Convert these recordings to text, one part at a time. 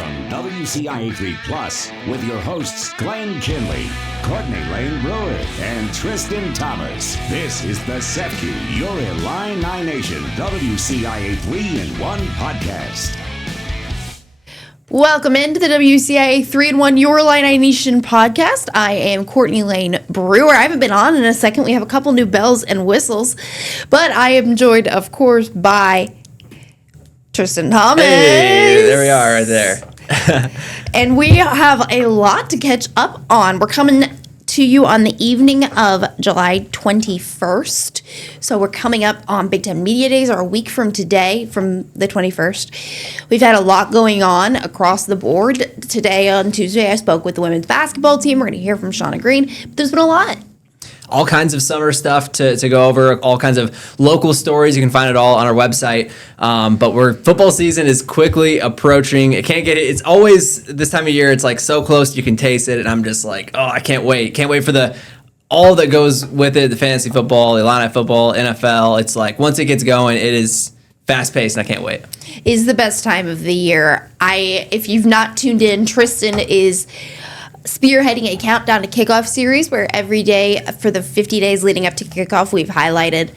from WCIA 3 Plus with your hosts Glenn Kinley, Courtney Layne Brewer, and Tristan Thomas. This is the SEFQ, your Illini Nation WCIA 3-in-1 podcast. Welcome into the WCIA 3-in-1 Your Illini Nation podcast. I am Courtney Layne Brewer. I haven't been on in a second. We have a couple new bells and whistles, but I am joined, of course, by Tristan Thomas. Hey, there we are right there. And we have a lot to catch up on. We're coming to you on the evening of July 21st. So we're coming up on Big Ten Media Days, or a week from today, from the 21st. We've had a lot going on across the board. Today, on Tuesday, I spoke with the women's basketball team. We're going to hear from Shauna Green. But there's been a lot. All kinds of summer stuff to go over, all kinds of local stories. You can find it all on our website. But football season is quickly approaching. It's always this time of year. It's like so close you can taste it, and I'm just like, oh, I can't wait. Can't wait for all that goes with it. The fantasy football, the Illini football, NFL. It's like once it gets going, it is fast paced, and I can't wait. Is the best time of the year. If you've not tuned in, Tristan is spearheading a countdown to kickoff series where every day for the 50 days leading up to kickoff, we've highlighted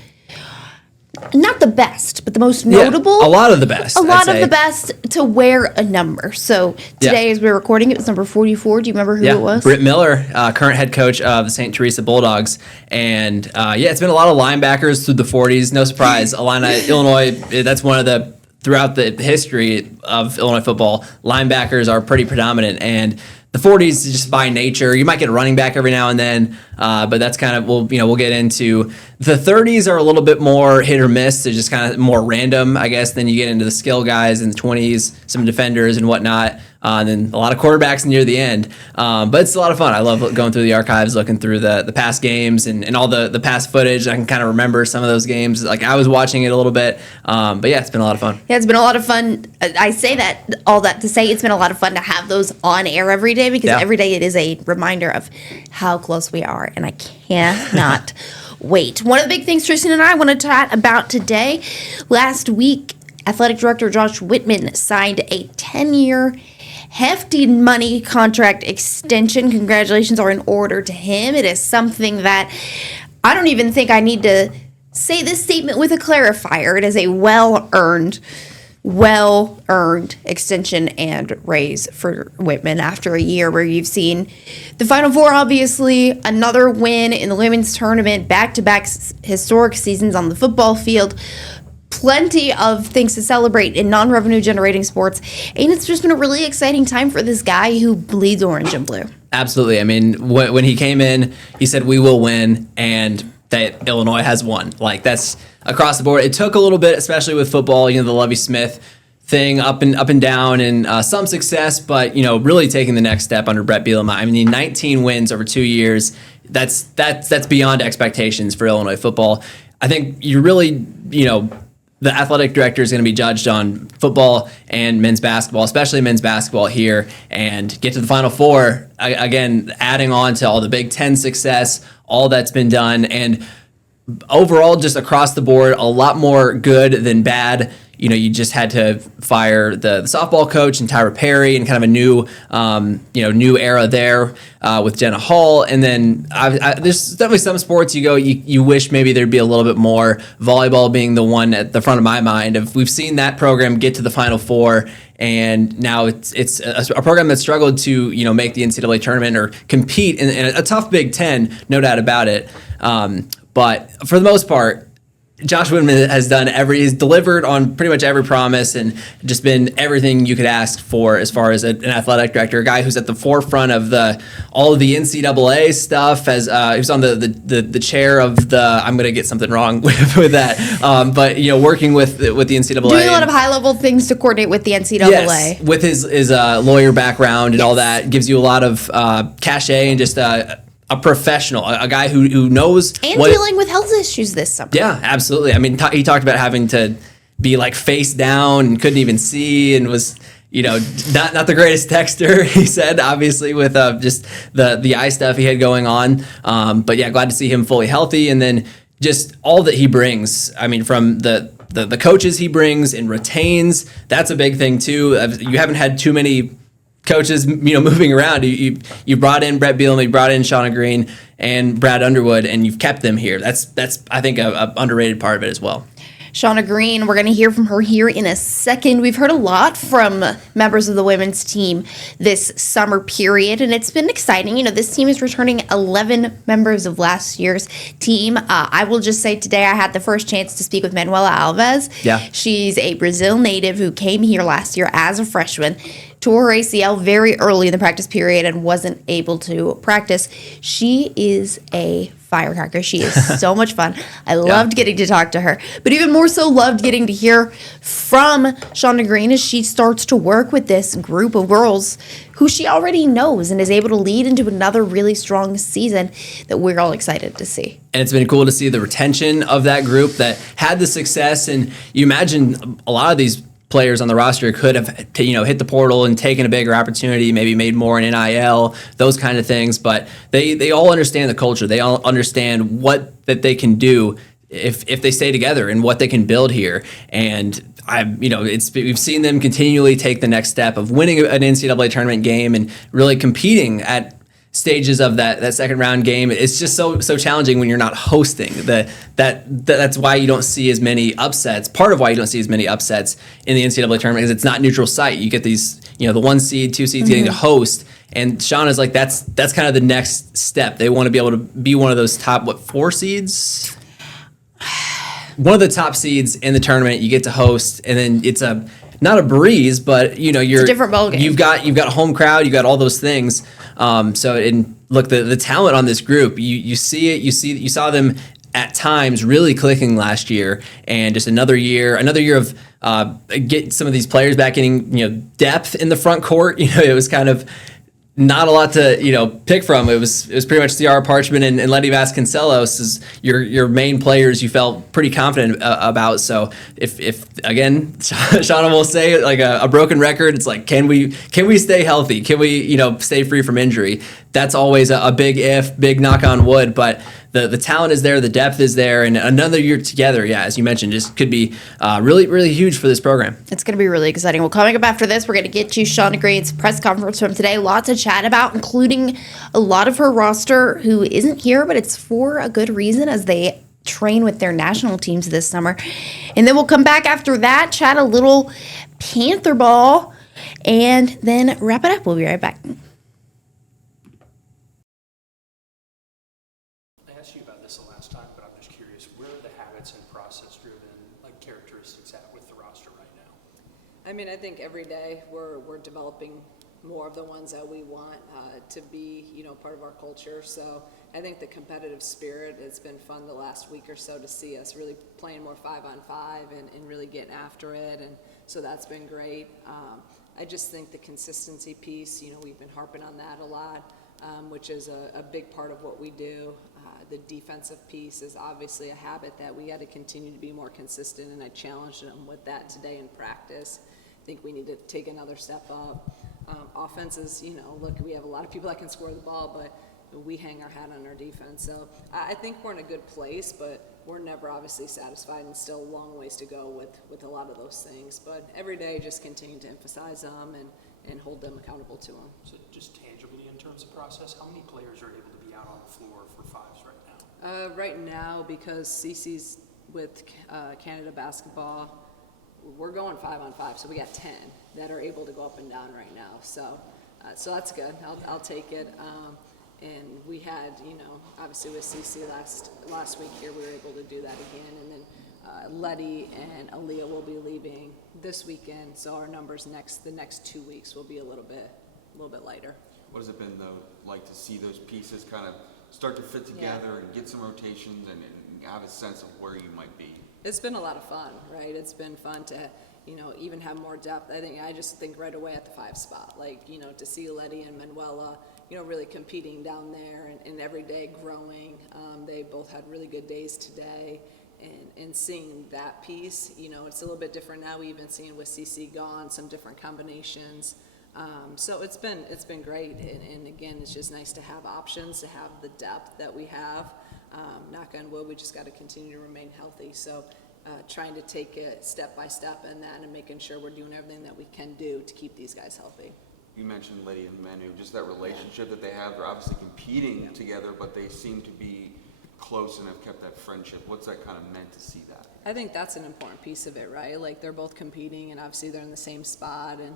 not the best, but the most notable. Yeah, a lot of the best. A lot of the best to wear a number. So today, as we're recording, it was number 44. Do you remember who it was? Britt Miller, current head coach of the St. Teresa Bulldogs. And it's been a lot of linebackers through the 40s. No surprise. Illinois, that's one of the, throughout the history of Illinois football, linebackers are pretty predominant. And the 40s, just by nature, you might get a running back every now and then, but that's kind of, we'll get into. The 30s are a little bit more hit or miss. They're just kind of more random, I guess. Then you get into the skill guys in the 20s, some defenders and whatnot, and then a lot of quarterbacks near the end. But it's a lot of fun. I love going through the archives, looking through the past games and all the past footage. I can kind of remember some of those games. Like, I was watching it a little bit. But yeah, it's been a lot of fun. Yeah, it's been a lot of fun. I say all that to say it's been a lot of fun to have those on air every day, because every day it is a reminder of how close we are, and I cannot wait. One of the big things Tristan and I want to chat about today, last week, Athletic Director Josh Whitman signed a 10-year hefty money contract extension. Congratulations are in order to him. It is something that I don't even think I need to say this statement with a clarifier. It is a well-earned extension and raise for Whitman after a year where you've seen the Final Four, obviously, another win in the women's tournament, back-to-back historic seasons on the football field, plenty of things to celebrate in non-revenue generating sports, and it's just been a really exciting time for this guy who bleeds orange and blue. Absolutely. I mean, when he came in, he said, "We will win," and that Illinois has won. Like, that's across the board. It took a little bit, especially with football, the Lovie Smith thing up and down, and some success, but really taking the next step under Brett Bielema. I mean, 19 wins over 2 years. That's beyond expectations for Illinois football. I think you really, the athletic director is going to be judged on football and men's basketball, especially men's basketball here, and get to the Final Four. Again, adding on to all the Big Ten success, all that's been done, and overall, just across the board, a lot more good than bad. You just had to fire the softball coach and Tyra Perry, and kind of a new era there with Jenna Hall. And then there's definitely some sports you wish maybe there'd be a little bit more. Volleyball being the one at the front of my mind. We've seen that program get to the Final Four, and now it's a program that struggled to make the NCAA tournament or compete in a tough Big Ten, no doubt about it. But for the most part, Josh Whitman has he's delivered on pretty much every promise, and just been everything you could ask for as far as an athletic director, a guy who's at the forefront of all of the NCAA stuff, as who's on the chair of I'm going to get something wrong with that, but working with the NCAA, doing a lot of high level things to coordinate with the NCAA. Yes, with his lawyer background and all that, gives you a lot of cachet and just a professional, a guy who knows. And dealing with health issues this summer. Yeah, absolutely. I mean, he talked about having to be like face down and couldn't even see, and was, not the greatest texter, he said, obviously, with just the eye stuff he had going on. But yeah, glad to see him fully healthy. And then just all that he brings. I mean, from the the coaches he brings and retains. That's a big thing too. You haven't had too many coaches, moving around. You brought in Brett Bielema, you brought in Shauna Green and Brad Underwood, and you've kept them here. That's I think a underrated part of it as well. Shauna Green, we're going to hear from her here in a second. We've heard a lot from members of the women's team this summer period, and it's been exciting. This team is returning 11 members of last year's team. I will just say today I had the first chance to speak with Manuela Alves. Yeah. She's a Brazil native who came here last year as a freshman, tore her ACL very early in the practice period and wasn't able to practice. She is a firecracker. She is so much fun. I loved getting to talk to her, but even more so loved getting to hear from Shauna Green as she starts to work with this group of girls who she already knows and is able to lead into another really strong season that we're all excited to see. And it's been cool to see the retention of that group that had the success. And you imagine a lot of these players on the roster could have hit the portal and taken a bigger opportunity, maybe made more in NIL, those kind of things. But they all understand the culture. They all understand that they can do if they stay together and what they can build here. And we've seen them continually take the next step of winning an NCAA tournament game and really competing at stages of that second round game. It's just so challenging when you're not hosting. That's why you don't see as many upsets. Part of why you don't see as many upsets in the NCAA tournament is it's not neutral site. You get these, the 1 seed, 2 seeds getting to host. And Shauna's like, that's kind of the next step. They want to be able to be one of those top 4 seeds. One of the top seeds in the tournament. You get to host, and then it's not a breeze, but you're it's a different ballgame. You've got a home crowd. You've got all those things. Look, the talent on this group, you see it. You saw them at times really clicking last year, and just another year of get some of these players back getting depth in the front court. It was kind of not a lot to pick from. It was pretty much Ciara Parchman and Letty Vasconcelos as your main players you felt pretty confident about. So if again, Shauna will say like a broken record, it's like can we stay healthy? Can we stay free from injury? That's always a big knock on wood, but the talent is there, the depth is there, and another year together, as you mentioned, just could be really, really huge for this program. It's going to be really exciting. Well, coming up after this, we're going to get you Shauna Green's press conference from today. Lots to chat about, including a lot of her roster who isn't here, but it's for a good reason as they train with their national teams this summer. And then we'll come back after that, chat a little Panther ball, and then wrap it up. We'll be right back. I think every day we're developing more of the ones that we want to be, part of our culture. So I think the competitive spirit, it's been fun the last week or so to see us really playing more 5-on-5 and really getting after it. And so that's been great. I just think the consistency piece, we've been harping on that a lot, which is a big part of what we do. The defensive piece is obviously a habit that we got to continue to be more consistent, and I challenged them with that today in practice. I think we need to take another step up. Offenses, look, we have a lot of people that can score the ball, but we hang our hat on our defense. So I think we're in a good place, but we're never obviously satisfied and still a long ways to go with a lot of those things. But every day just continue to emphasize them and hold them accountable to them. So just tangibly in terms of process, how many players are able to be out on the floor for fives right now? Right now, because CC's with Canada basketball, we're going 5-on-5, so we got 10 that are able to go up and down right now. So that's good. I'll take it. And we had, obviously with CC last week here, we were able to do that again. And then Letty and Aaliyah will be leaving this weekend, so our numbers the next 2 weeks will be a little bit lighter. What has it been though like to see those pieces kind of start to fit together and get some rotations and have a sense of where you might be? It's been a lot of fun, right? It's been fun to, even have more depth. I just think right away at the 5 spot, to see Letty and Manuela, really competing down there and every day growing. They both had really good days today, and seeing that piece, it's a little bit different now. We've been seeing with CC gone, some different combinations. So it's been great, and again, it's just nice to have options, to have the depth that we have. Knock on wood, we just got to continue to remain healthy. So trying to take it step by step in that and making sure we're doing everything that we can do to keep these guys healthy. You mentioned Letty and Manu, just that relationship that they have. They're obviously competing together, but they seem to be close and have kept that friendship. What's that kind of meant to see that? I think that's an important piece of it, right? Like they're both competing and obviously they're in the same spot, and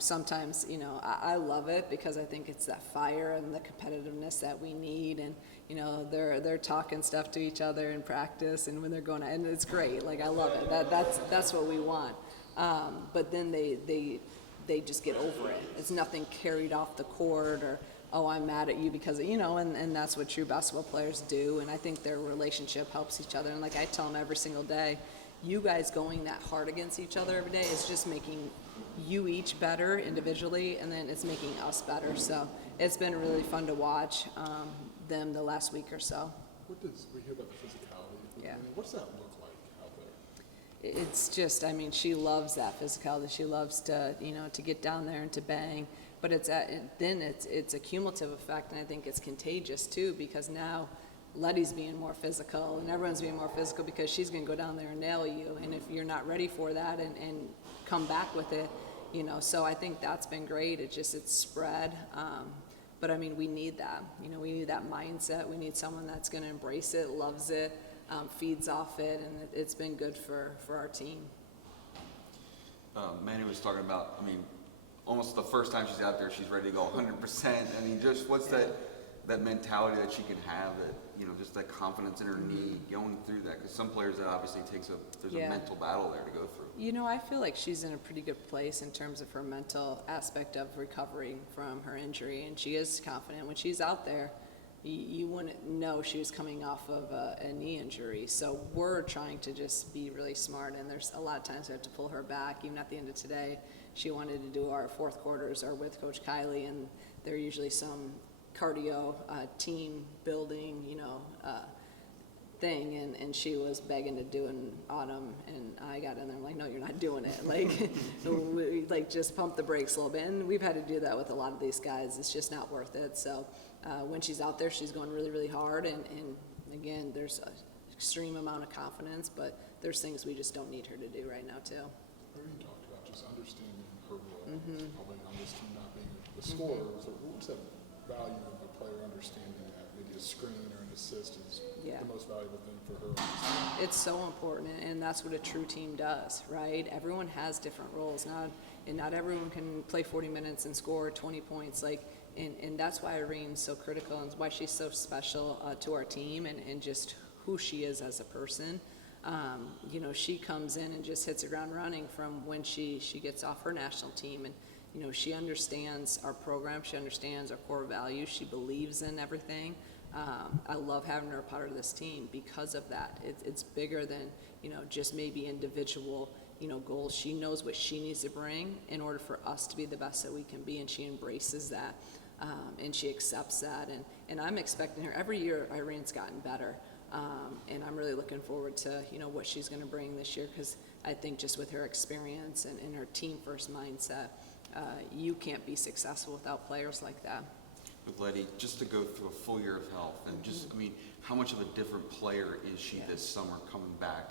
sometimes, you know, I love it because I think it's that fire and the competitiveness that we need, and you know, they're talking stuff to each other in practice and when they're going out, and it's great. Like I love it. That's what we want. But then they just get over it. It's nothing carried off the court or, oh, I'm mad at you because, you know, and that's what true basketball players do. And I think their relationship helps each other. And like I tell them every single day, you guys going that hard against each other every day is just making you each better individually, and then it's making us better. So it's been really fun to watch them the last week or so. We hear about the physicality? Yeah. What's that look like out there? It's just, I mean, she loves that physicality. She loves to, you know, to get down there and to bang. But it's a cumulative effect, and I think it's contagious too, because now Letty's being more physical and everyone's being more physical because she's going to go down there and nail you. And if you're not ready for that and come back with it, you know, so I think that's been great. It's spread. But I mean, we need that. You know, we need that mindset. We need someone that's going to embrace it, loves it, feeds off it, and it's been good for our team. Manny was talking about, I mean, almost the first time she's out there, she's ready to go 100%. I mean, just what's that mentality that she can have, that, you know, just that confidence in her knee going through that? Because some players, that obviously there's a mental battle there to go through. You know, I feel like she's in a pretty good place in terms of her mental aspect of recovering from her injury, and she is confident. When she's out there, you wouldn't know she was coming off of a knee injury. So we're trying to just be really smart, and there's a lot of times we have to pull her back. Even at the end of today, she wanted to do our fourth quarters are with Coach Kylie, and there are usually some cardio team building, you know, thing, and she was begging to do an autumn, and I got in there, I'm like, no, you're not doing it. Like, just pump the brakes a little bit, and we've had to do that with a lot of these guys. It's just not worth it. So when she's out there, she's going really, really hard, and again, there's an extreme amount of confidence, but there's things we just don't need her to do right now, too. Earlier you talked about just understanding her role, probably on this team not being the scorer. So what's that value of a player understanding that maybe a screen or an assist is the most valuable thing for her? It's so important, and that's what a true team does, right? Everyone has different roles, not everyone can play 40 minutes and score 20 points. And that's why Irene's so critical and why she's so special to our team, and just who she is as a person. You know, she comes in and just hits the ground running from when she gets off her national team, and you know, she understands our program, she understands our core values, she believes in everything. I love having her a part of this team because of that. It's bigger than, you know, just maybe individual, you know, goals. She knows what she needs to bring in order for us to be the best that we can be, and she embraces that, and she accepts that. And I'm expecting her. Every year, Irene's gotten better. And I'm really looking forward to, you know, what she's going to bring this year, because I think just with her experience and her team-first mindset, you can't be successful without players like that. With Letty, just to go through a full year of health, and just, I mean, how much of a different player is she this summer coming back,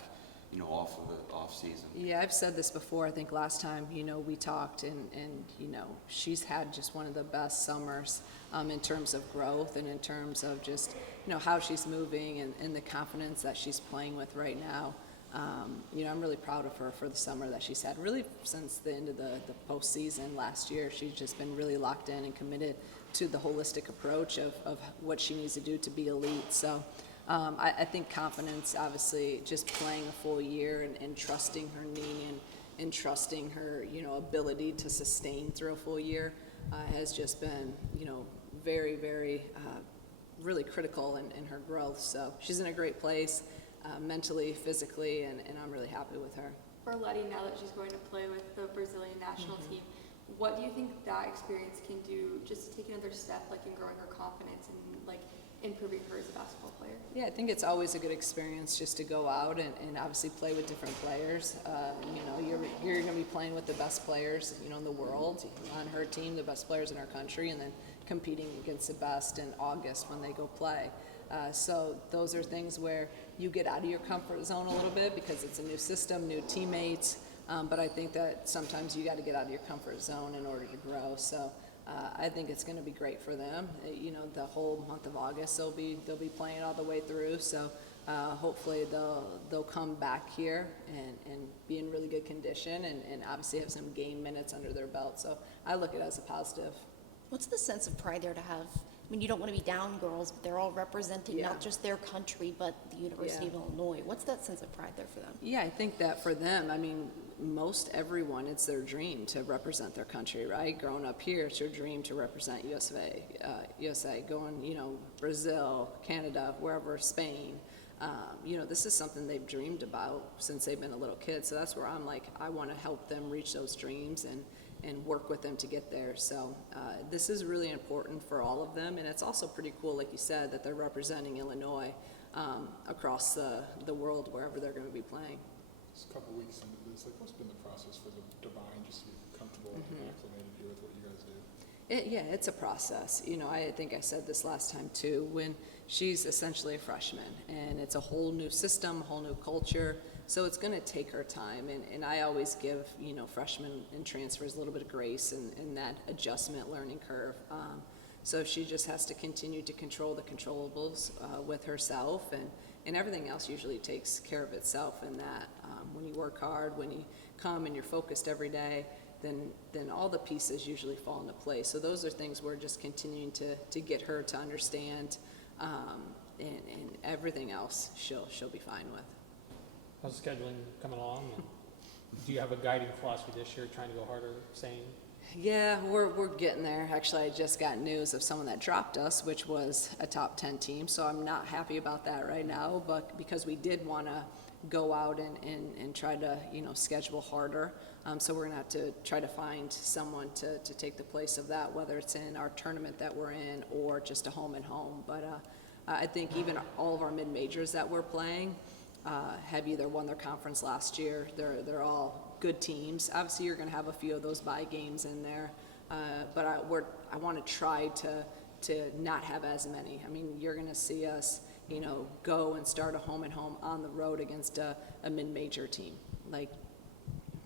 you know, off of the off season? Yeah, I've said this before. I think last time, you know, we talked, and you know, she's had just one of the best summers in terms of growth and in terms of just, you know, how she's moving and the confidence that she's playing with right now. You know, I'm really proud of her for the summer that she's had. Really, since the end of the postseason last year, she's just been really locked in and committed to the holistic approach of what she needs to do to be elite. So I think confidence, obviously, just playing a full year and trusting her knee and trusting her, you know, ability to sustain through a full year has just been, you know, very, very really critical in her growth. So she's in a great place. Mentally, physically, and I'm really happy with her. For Letty, now that she's going to play with the Brazilian national team, what do you think that experience can do just to take another step, like in growing her confidence and like improving her as a basketball player? Yeah, I think it's always a good experience just to go out and obviously play with different players. You know, you're going to be playing with the best players, you know, in the world on her team, the best players in our country, and then competing against the best in August when they go play. So those are things where you get out of your comfort zone a little bit because it's a new system, new teammates. But I think that sometimes you got to get out of your comfort zone in order to grow. So I think it's going to be great for them. You know, the whole month of August they'll be playing all the way through. So hopefully they'll come back here and be in really good condition and obviously have some game minutes under their belt. So I look at it as a positive. What's the sense of pride there to have? I mean, you don't want to be down girls, but they're all representing not just their country, but the University of Illinois. What's that sense of pride there for them? Yeah, I think that for them, I mean, most everyone, it's their dream to represent their country, right? Growing up here, it's your dream to represent USA, going, you know, Brazil, Canada, wherever, Spain. You know, this is something they've dreamed about since they've been a little kid. So that's where I'm like, I want to help them reach those dreams and work with them to get there. So this is really important for all of them. And it's also pretty cool, like you said, that they're representing Illinois across the world, wherever they're going to be playing. It's a couple weeks into this. Like, what's been the process for the Divine just to get comfortable and acclimated here with what you guys do? Yeah, it's a process. You know, I think I said this last time too, when she's essentially a freshman and it's a whole new system, whole new culture. So it's going to take her time. And I always give, you know, freshmen and transfers a little bit of grace in that adjustment learning curve. So she just has to continue to control the controllables with herself, and everything else usually takes care of itself in that. When you work hard, when you come and you're focused every day, then all the pieces usually fall into place. So those are things we're just continuing to get her to understand, and everything else she'll be fine with. How's scheduling coming along? And do you have a guiding philosophy this year, trying to go harder, same? Yeah, we're getting there. Actually, I just got news of someone that dropped us, which was a top 10 team. So I'm not happy about that right now, but because we did want to go out and try to, you know, schedule harder. So we're going to have to try to find someone to take the place of that, whether it's in our tournament that we're in or just a home and home. But I think even all of our mid-majors that we're playing have either won their conference last year. They're all good teams. Obviously, you're going to have a few of those bye games in there, but I want to try to not have as many. I mean, you're going to see us, you know, go and start a home and home on the road against a mid-major team. Like,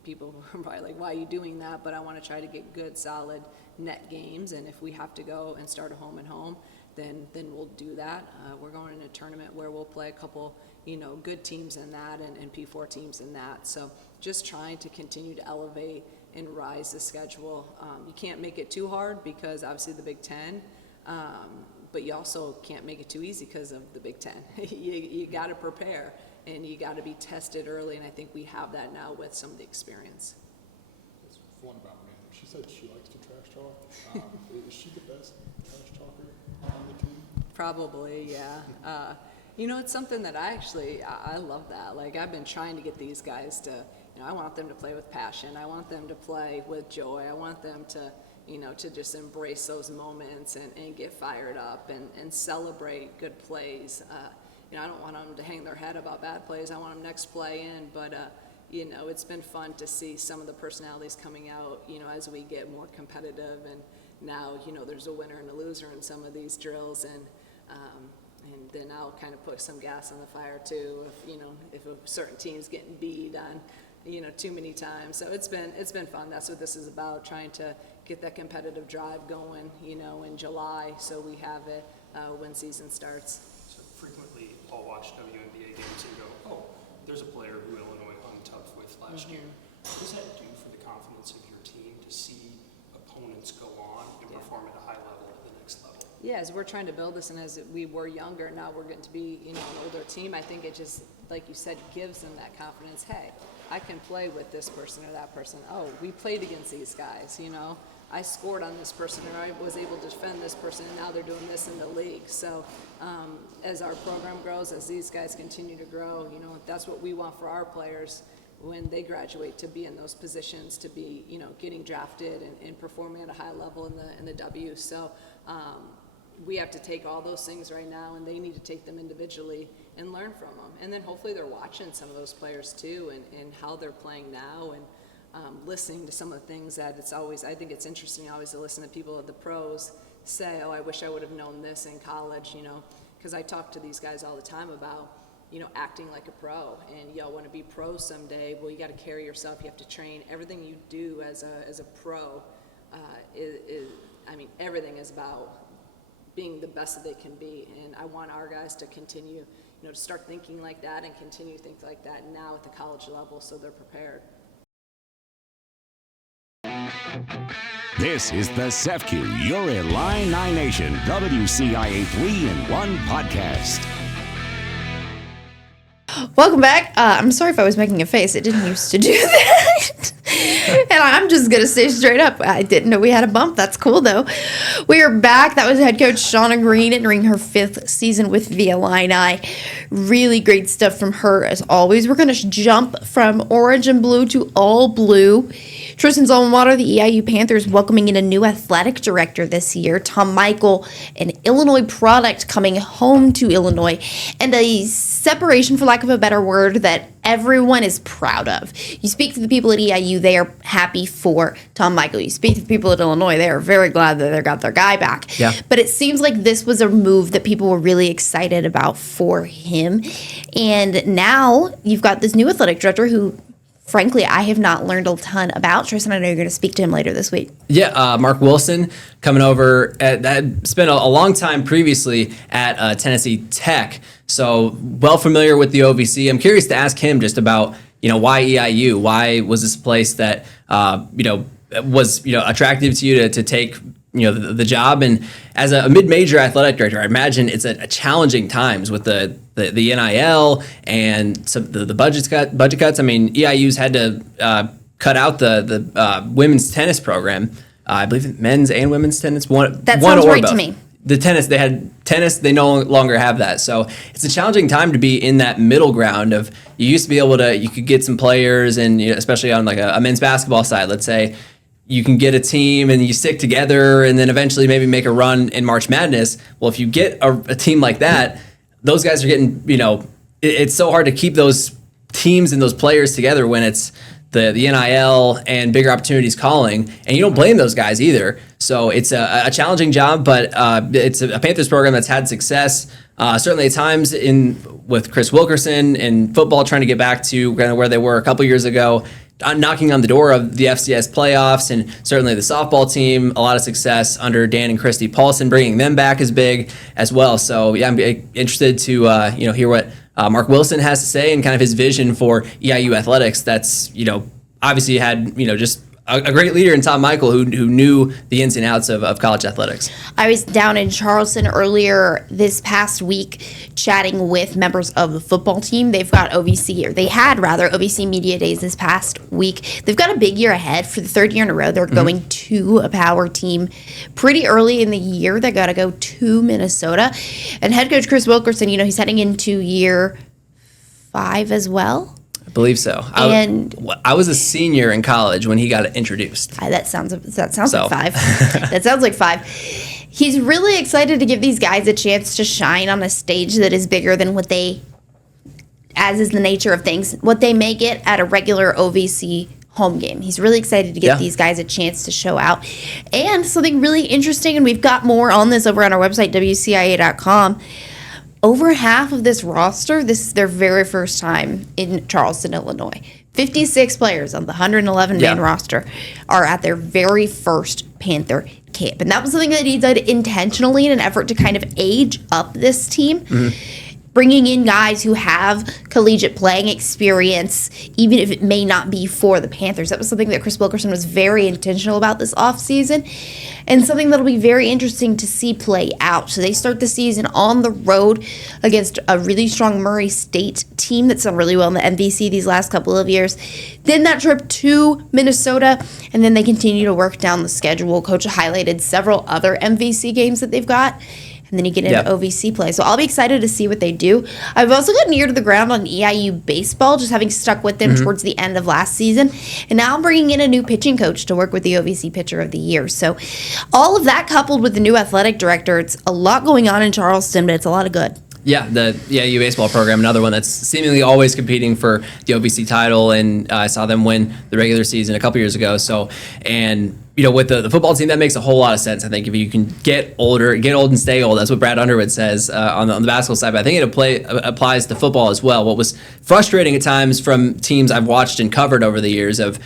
people are probably like, why are you doing that? But I want to try to get good, solid net games, and if we have to go and start a home and home, then we'll do that. We're going in a tournament where we'll play a couple, you know, good teams in that and P4 teams in that. So just trying to continue to elevate and rise the schedule. You can't make it too hard because obviously the Big Ten, but you also can't make it too easy because of the Big Ten. you got to prepare and you got to be tested early, and I think we have that now with some of the experience. It's one about Amanda. She said she likes to trash talk. Is she the best trash talker on the team? Probably, yeah. You know, it's something that I love that. Like, I've been trying to get these guys to, you know, I want them to play with passion. I want them to play with joy. I want them to, you know, to just embrace those moments and get fired up and celebrate good plays. You know, I don't want them to hang their head about bad plays. I want them next play in, but, you know, it's been fun to see some of the personalities coming out, you know, as we get more competitive, and now, you know, there's a winner and a loser in some of these drills, and then I'll kind of put some gas on the fire too, if a certain team's getting beat on, you know, too many times. So it's been fun. That's what this is about, trying to get that competitive drive going, you know, in July, so we have it when season starts. So frequently I'll watch WNBA games and go, oh, there's a player who Illinois hung tough with last year. What does that do for the confidence of your team to see opponents go on and perform at a high level at the next level? Yeah, as we're trying to build this, and as we were younger, now we're getting to be, you know, an older team, I think it just, like you said, gives them that confidence. Hey, I can play with this person or that person. Oh, we played against these guys, you know. I scored on this person, or I was able to defend this person, and now they're doing this in the league. So as our program grows, as these guys continue to grow, you know, that's what we want for our players when they graduate, to be in those positions, to be, you know, getting drafted and performing at a high level in the W. So we have to take all those things right now, and they need to take them individually and learn from them. And then hopefully they're watching some of those players too, and how they're playing now, and listening to some of the things that I think it's interesting always to listen to people at the pros say, oh, I wish I would have known this in college, you know, because I talk to these guys all the time about, acting like a pro, and y'all want to be pro someday. Well, you got to carry yourself. You have to train. Everything you do as a pro everything is about being the best that they can be. And I want our guys to continue, to start thinking like that and continue to think like that now at the college level, so they're prepared. This is the SEFCU, your Illini Nation, WCIA 3-in-1 podcast. Welcome back. I'm sorry if I was making a face. It didn't used to do that. And I'm just going to say straight up, I didn't know we had a bump. That's cool, though. We are back. That was head coach Shauna Green entering her 5th season with the Illini. Really great stuff from her, as always. We're going to jump from orange and blue to all blue. Tristan's alma mater, the EIU Panthers, welcoming in a new athletic director this year, Tom Michael, an Illinois product coming home to Illinois, and a separation, for lack of a better word, that everyone is proud of. You speak to the people at EIU, they are happy for Tom Michael. You speak to the people at Illinois, they are very glad that they got their guy back. Yeah. But it seems like this was a move that people were really excited about for him. And now you've got this new athletic director who, frankly, I have not learned a ton about. Tristan, I know you're going to speak to him later this week. Yeah, Mark Wilson coming over. That spent a long time previously at Tennessee Tech, so well familiar with the OVC. I'm curious to ask him just about why EIU. Why was this a place that was attractive to you to take the job? And as a mid-major athletic director, I imagine it's a challenging times with the NIL and some the budget cuts. I mean, EIU's had to cut out the women's tennis program. I believe men's and women's tennis. That sounds right to me. The tennis, they had tennis, they no longer have that. So it's a challenging time to be in that middle ground of, you used to be able to, you could get some players, and especially on like a men's basketball side, let's say, you can get a team and you stick together and then eventually maybe make a run in March Madness. Well, if you get a team like that, those guys are getting, it's so hard to keep those teams and those players together when it's the NIL and bigger opportunities calling, and you don't blame those guys either. So it's a challenging job, but it's a Panthers program that's had success. Certainly at times with Chris Wilkerson in football, trying to get back to kind of where they were a couple years ago, knocking on the door of the FCS playoffs, and certainly the softball team, a lot of success under Dan and Christy Paulson. Bringing them back is big as well. So yeah, I'm interested to hear what Mark Wilson has to say and kind of his vision for EIU athletics. That's obviously had just a great leader in Tom Michael who knew the ins and outs of college athletics. I was down in Charleston earlier this past week chatting with members of the football team. They had OVC Media Days this past week. They've got a big year ahead. For the 3rd year in a row, they're going to a power team pretty early in the year. They got to go to Minnesota. And head coach Chris Wilkerson, he's heading into year 5 as well. I believe so. I was a senior in college when he got introduced. That sounds like 5. That sounds like 5. He's really excited to give these guys a chance to shine on a stage that is bigger than as is the nature of things, what they may get at a regular OVC home game. He's really excited to get these guys a chance to show out. And something really interesting, and we've got more on this over on our website, WCIA.com. Over half of this roster, this is their very first time in Charleston, Illinois. 56 players on the 111-man roster are at their very first Panther camp. And that was something that he did intentionally in an effort to kind of age up this team. Bringing in guys who have collegiate playing experience, even if it may not be for the Panthers. That was something that Chris Wilkerson was very intentional about this offseason, and something that'll be very interesting to see play out. So they start the season on the road against a really strong Murray State team that's done really well in the MVC these last couple of years. Then that trip to Minnesota, and then they continue to work down the schedule. Coach highlighted several other MVC games that they've got. And then you get into OVC play. So I'll be excited to see what they do. I've also gotten ear to the ground on EIU baseball, just having stuck with them towards the end of last season. And now I'm bringing in a new pitching coach to work with the OVC Pitcher of the Year. So all of that coupled with the new athletic director, it's a lot going on in Charleston, but it's a lot of good. Yeah, the EIU baseball program, another one that's seemingly always competing for the OVC title, and I saw them win the regular season a couple years ago. So, and with the football team, that makes a whole lot of sense. I think if you can get old and stay old, that's what Brad Underwood says on the basketball side. But I think it applies to football as well. What was frustrating at times from teams I've watched and covered over the years of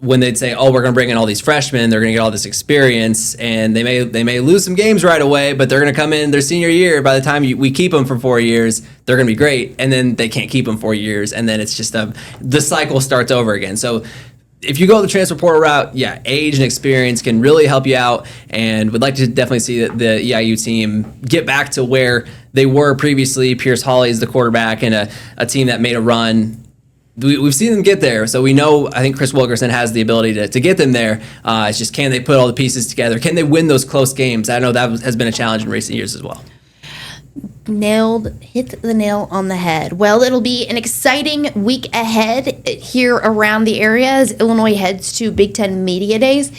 when they'd say, "Oh, we're going to bring in all these freshmen, they're going to get all this experience, and they may lose some games right away, but they're going to come in their senior year. By the time we keep them for 4 years, they're going to be great, and then they can't keep them 4 years, and then it's just the cycle starts over again." So if you go the transfer portal route, age and experience can really help you out, and would like to definitely see the EIU team get back to where they were previously. Pierce Hawley is the quarterback, and a team that made a run. We've seen them get there, so we know. I think Chris Wilkerson has the ability to get them there. It's just, can they put all the pieces together? Can they win those close games? I know that has been a challenge in recent years as well. Hit the nail on the head. Well, it'll be an exciting week ahead here around the area as Illinois heads to Big Ten Media Days.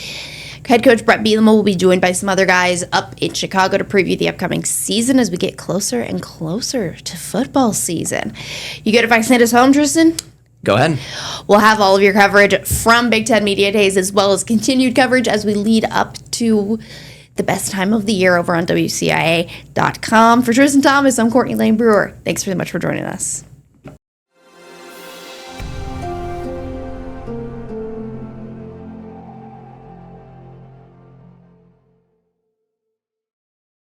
Head coach Brett Bielema will be joined by some other guys up in Chicago to preview the upcoming season as we get closer and closer to football season. You good if I send us home, Tristan? Go ahead. We'll have all of your coverage from Big Ten Media Days as well as continued coverage as we lead up to the best time of the year over on WCIA.com. For Tristan Thomas, I'm Courtney Layne Brewer. Thanks very much for joining us.